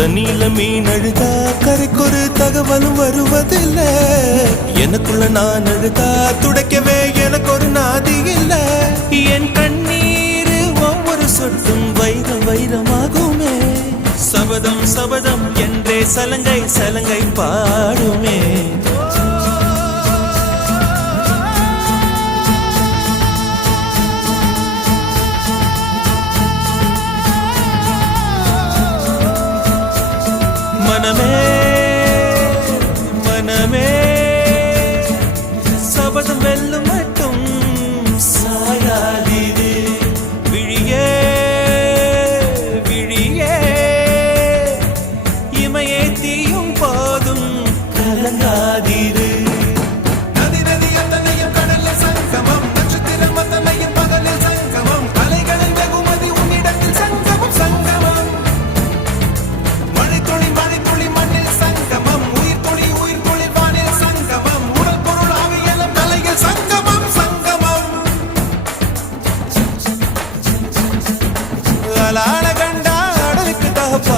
தண்ணியில மீன் அழுதா கரைக்கொரு தகவலும் வருவதில்லை. எனக்குள்ள நான் அழுதா துடைக்கவே எனக்கு ஒரு நாதி இல்லை. என் கண்ணீர் ஒவ்வொரு சொட்டும் வைரம் வைரமாகுமே. சபதம் சபதம் என்றே சலங்கை சலங்கை பாடுமே. மனமே மனமே சபதம் வெல்லும் மட்டும் சாயாதீது. விழியே விழியே இமையே தீயும் போதும் கலங்காதீரு. நதி நதி அத்தனையும் கடலில் சங்கமம், நட்சத்திரம் அத்தனையும் பகலில் சங்கமம், கலைகளின் வெகுமதி உன்னிடத்தில் சங்கமம் சங்கமம். மழைத்துளி மழைத்துளி மண்ணில் சங்கமம், உயிர் துளி வானில் சங்கமம், உடல் பொருள் ஆவியெல்லாம் தலையில் சங்கமம் சங்கமம்.